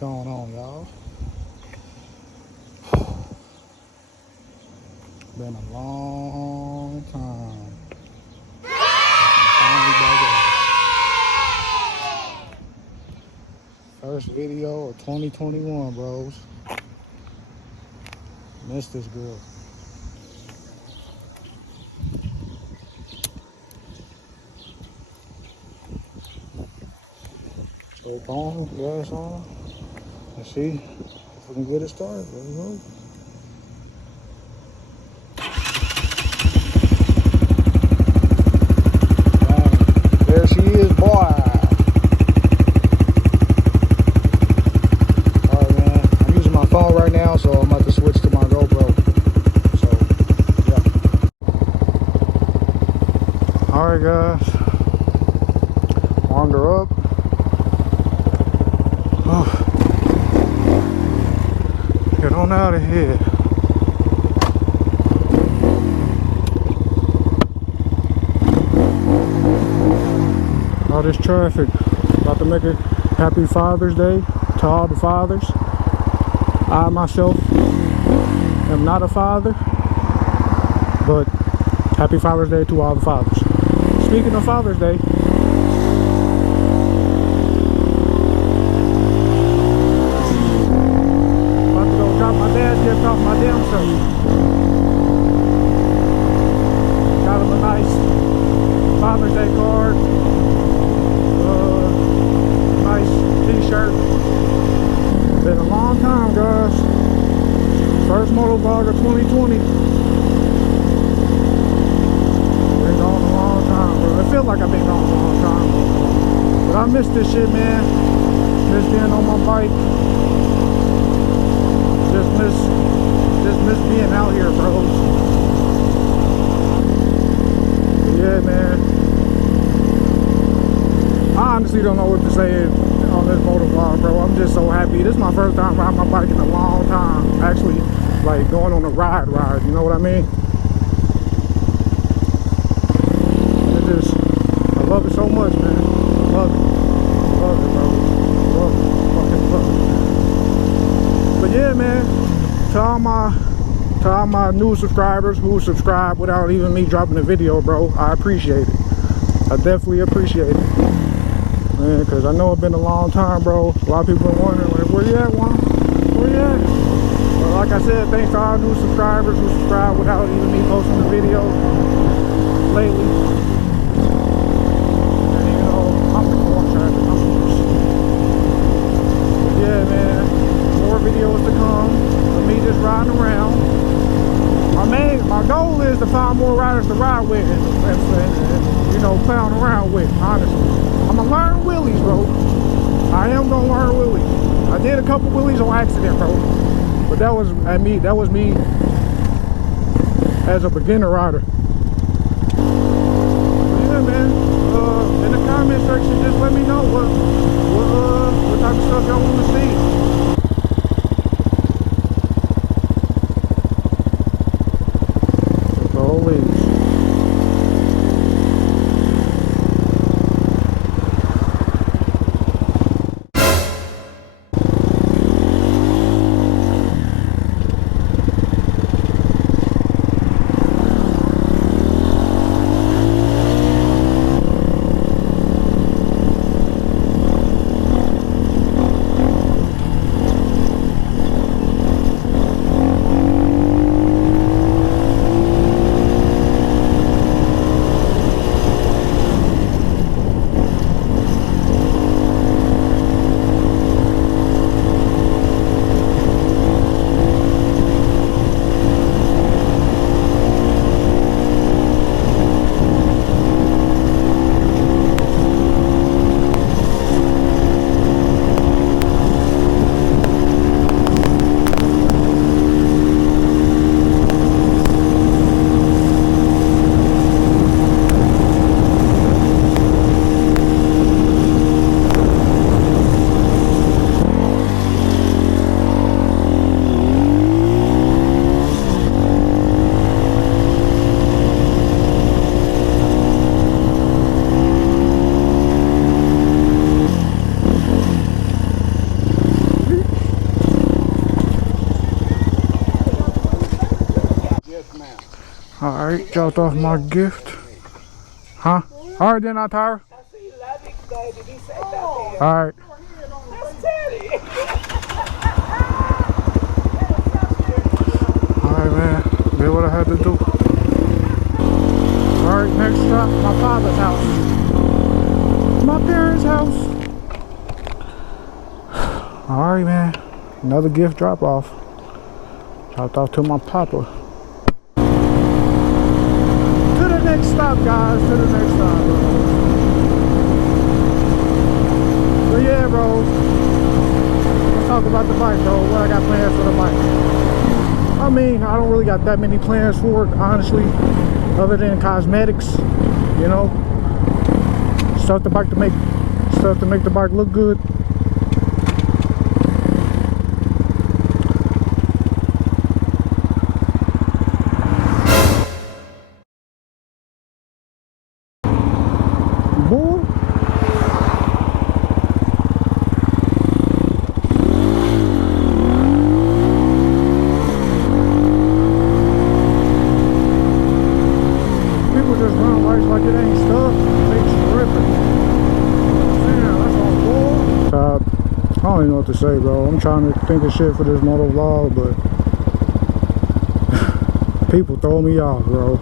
going on, y'all? Been a long time. Finally back at it. First video of 2021, bros. Missed this girl. Choke on, gas on. Let's see if we can get it started. There we go. There she is, boy. Alright, man. I'm using my phone right now, so I'm about to switch to my GoPro. So, yeah. Alright, guys. Armed her up. Oh. Get on out of here. All this traffic. About to make a happy Father's Day to all the fathers. I myself am not a father, but happy Father's Day to all the fathers. Speaking of Father's Day, about to go drop my dad's gift off my damn self. Got him a nice Father's Day card. Nice t-shirt. Been a long time, guys. First motovlog of 2020. Been gone a long time, bro. I feel like I've been gone a long time, but I miss this shit, man. Miss being on my bike. Just miss being out here, bros. But yeah, man. I honestly don't know what to say on this motovlog, bro. I'm just so happy. This is my first time riding my bike in a long time. Actually, like going on a ride, you know what I mean? I love it so much, man. Love it. Love it, bro. Love it. Fucking love it. But yeah, man, to all my new subscribers who subscribe without even me dropping a video, bro, I appreciate it. I definitely appreciate it. Man, because I know it's been a long time, bro. A lot of people are wondering, like, where you at, Juan? Where you at? But like I said, thanks to all new subscribers who subscribe without even me posting the video lately. And you know, I'm the car traffic. But yeah, man, more videos to come of me just riding around. My goal is to find more riders to ride with and you know, clown around with, honestly. I'm gonna learn wheelies, bro. I am gonna learn wheelies. I did a couple wheelies on accident, bro. But that was me as a beginner rider. But yeah, man. In the comment section, just let me know what type of stuff y'all want to see. Alright, dropped off my gift. Huh? Alright then, Tyra. Alright. Alright, man. Did what I had to do. Alright, next stop, my father's house. My parents' house. Alright, man. Another gift drop off. Dropped off to my papa. To the next stop, guys. To the next stop, bro. But yeah, bro. Let's talk about the bike, bro. What I got plans for the bike. I mean, I don't really got that many plans for it, honestly. Other than cosmetics, you know. Stuff to make the bike look good. Bull. People just run bikes like it ain't stuff. They tripping. Damn, that's all bull. I don't even know what to say, bro. I'm trying to think of shit for this motovlog, but people throw me off, bro.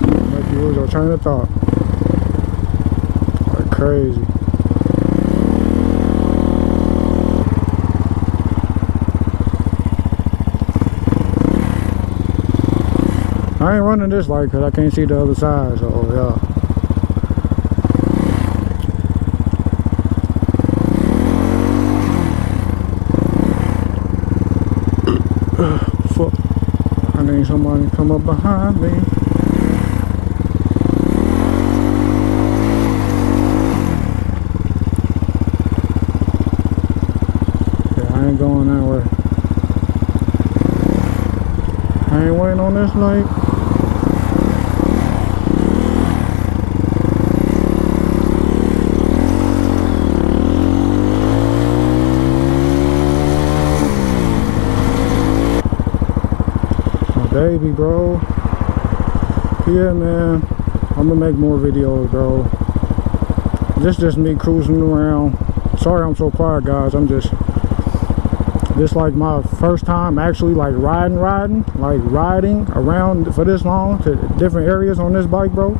Like you lose your train of thought. Like crazy. I ain't running this light because I can't see the other side, so yeah. Fuck. I need somebody to come up behind me. Yeah, I ain't going that way. I ain't waiting on this light. Baby, bro. Yeah, man. I'm gonna make more videos, bro. This just me cruising around. Sorry I'm so quiet, guys. This like my first time actually like riding around for this long to different areas on this bike, bro.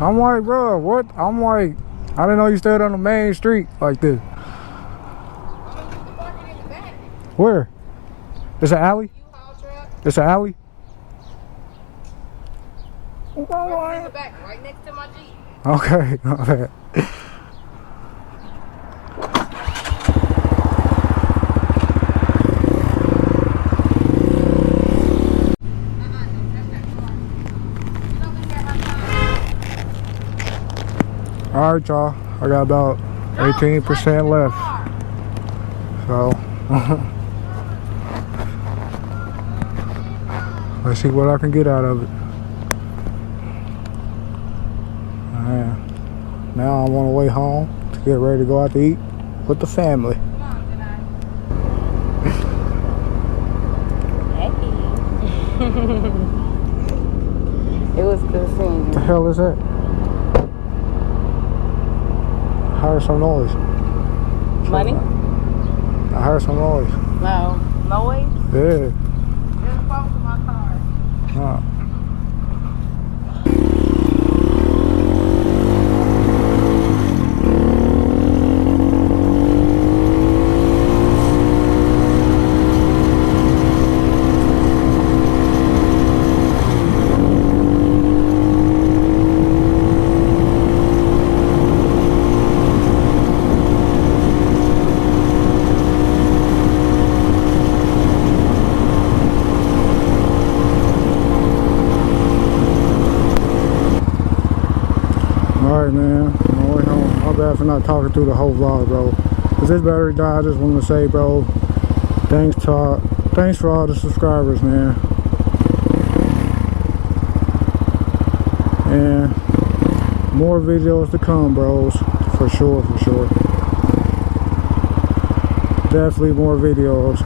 I'm like, bro, what? I'm like, I didn't know you stayed on the main street like this. Where? It's an alley? It's an alley? Right in the back, right next to my Jeep. Okay, okay. Alright, y'all. I got about 18% left. So, let's see what I can get out of it. Now I'm on the way home to get ready to go out to eat with the family. It was good seeing you. What the hell is that? I heard some noise. Money? I heard some noise. No. Noise? Yeah. Just fall to my car. Alright, man. On my way home. My bad for not talking through the whole vlog, bro. Cause this battery died. I just wanted to say, bro, thanks for all the subscribers, man. And more videos to come, bros. For sure, for sure. Definitely more videos.